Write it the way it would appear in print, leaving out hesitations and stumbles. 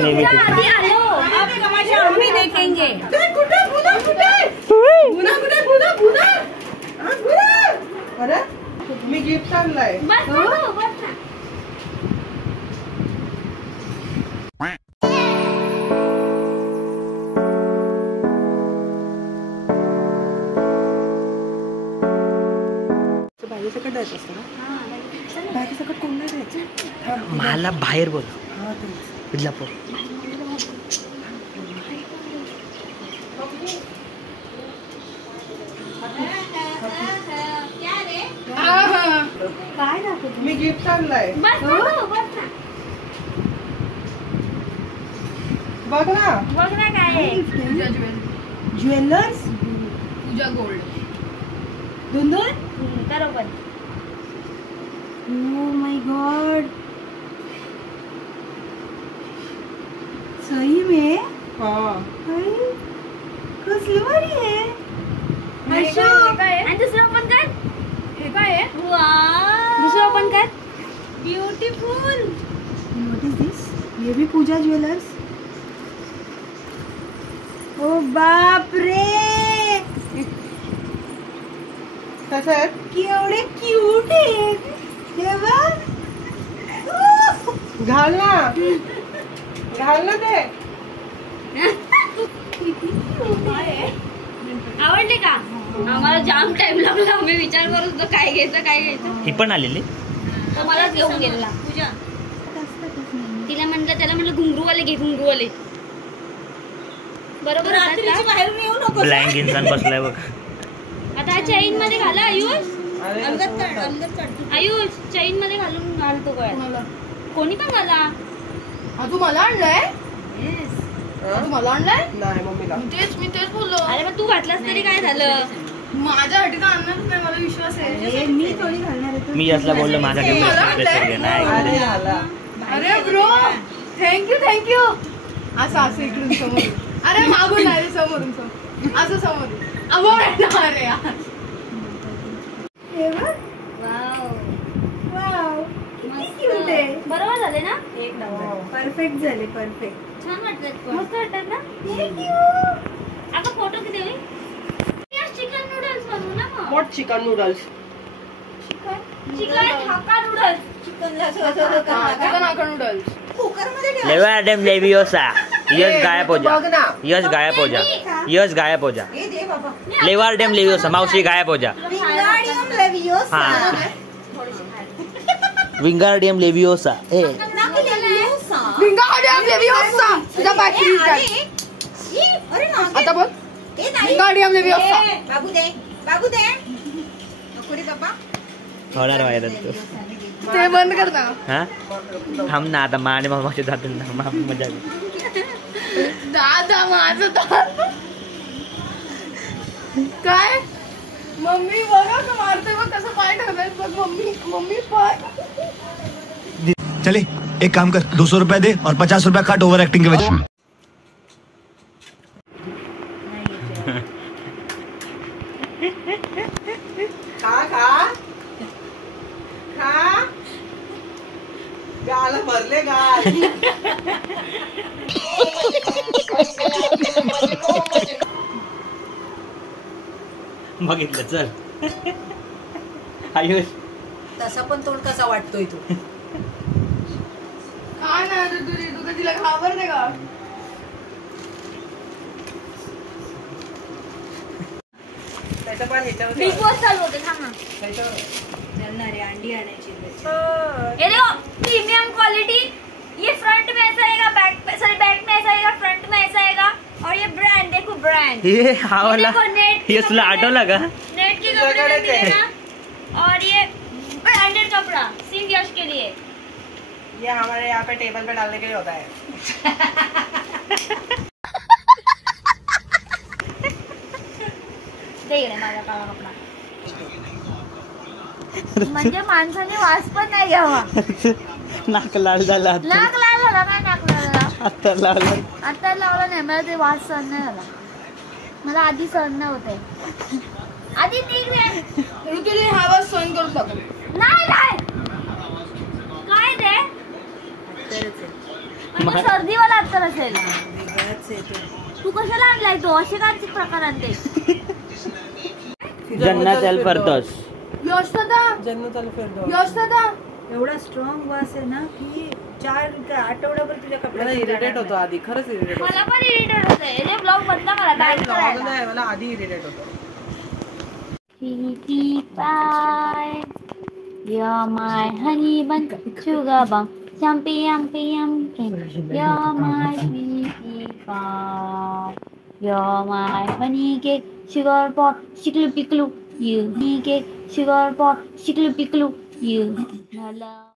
नेहमी हम भी देखेंगे। अरे मी गिफ्ट आणलाय। मला बाहेर बोल बिदलापूर मी गिफ्ट आणलाय। बघ ना काय ज्वेलर्स पूजा गोल्ड दोन बरोबर। ओ माय गॉड सही में कसली भारी आहे। आणि दुसरं पण कर। हे काय आहे? दुसरं पण कर। ब्युटिफुल। व्हाट इज दिस? ये भी पूजा ज्वेलर्स। ओ बाप रे कसं आहे? केवढे क्यूट आहे। हे बघ घाल ना ते। आवडले का? आम्हाला जाम टाइम लागला। आम्ही विचार करत होतो काय घ्यायचं। ही पण आलेली तर मलाच घेऊन गेलेला पूजा। तिला म्हणलं त्याला म्हणलं घुंगरूवाले घे घुंगरूवाले। बरोबर बाहेरून येऊ नको। ब्लँक इंसान बसलाय बघ। आता चैन मध्ये घाला आयुष। आयुष चैन मध्ये घालून घालतो गळ्यात। कोणी पण घाला। तू मला आणलंय? तू मला आणलंय? नाही मम्मीला। मी तेच बोललो। अरे मग तू घातलास तरी काय झालं? माझ्यासाठी तर आणणारच नाही, मला विश्वास आहे। मी थोडी घालणार आहे। मी असला बोललो माझा अरे ब्रो थँक्यू असं इकडून समोर। अरे मागून नाही समोरून असं समोर। अरे यार बरोबर झाले ना? एक नंबर परफेक्ट झाले। परफेक्ट छान वाटतात। मस्त वाटतात ना? आता फोटो किती होईल? चिकन नूडल्स बनवू ना मग। What chicken noodles? Chicken hakka noodles. Chicken hakka noodles cooker मध्ये ठेव। लेवार्डेम लेवियोसा। यश गायब हो जा। यश गायब हो जा। यश गायब हो जा। हे दे बाबा। लेवार्डेम लेवियोसा मावशी गायब हो जा। Wingardium leviosa. Wingardium leviosa. Wingardium leviosa. तुझा बाकी अरे ना आता बोल। Wingardium leviosa. बाबू दे नको रे बाबा। होणार व्हायरल ते बंद कर ना। हा थांब ना आता माने मामाच्या जातील ना मजा दादा माझं काय मम्मी बघा का मारते बघ कसं पाय ठेवलंय बघ। मम्मी पाय। चले एक काम कर 200 रुपए दे और 50 रुपया काट ओवर एक्टिंग के वजह से। खा गाल भरले गाल। बघितलं चल आयुष तसा पण तोंड कसा वाटतोय तू? काय नाही तू का तिला घाबरते का? बिग बॉस चालू होते थांब ना। अंडी आणायची। ये देखो प्रीमियम क्वालिटी। ये फ्रंट में ऐसा आएगा, बैक में ऐसा आएगा, फ्रंट में ऐसा आएगा। और ये ब्रांड देखो ब्रांड। ये हा वाला ये तुला आठवला का? नेट के कपड़े में मिलेगा। और ये ब्रांडेड कपड़ा सिर्फ यश के लिए। ये हमारे यहाँ पे टेबल पे डालने के लिए होता है। दे रे माझा काळा कपडा। म्हणजे माणसाने वास पण नाही घ्यावा। नाक लाल झाला। नाक लाल झाला काय? नाक लाल झाला आता लावला नाही। मला ते वास सहन नाही झाला। मला आधी सहन नाही होते। आधी निघ रे। ऋतुली हा वास सहन करू शकतो नाही काय ते? तो सर्दीवाला अत्तर असेल. तू कशाला आणलाय तो? असे काय प्रकार आणते? जन्नत अल फरदौस. यश दादा, यश दादा, एवढा स्ट्रॉंग वास आहे ना की 4 आठवड्याभर तुझ्या कपड्याला इरिटेट होतो आधी, खरंच इरिटेट होतो. मला पण इरिटेट होतंय. हे ब्लॉग बंद करा. नाही, vlog नाही, मला आधी इरिटेट होतो. Sweetie pie, you're my honey bun, sugar bun, yumpy yumpy yumpy. You're my sweetie pie, you're my honey cake, sugar pot, sickle pickle, you honey cake, sugar pot, sickle pickle, you. My love.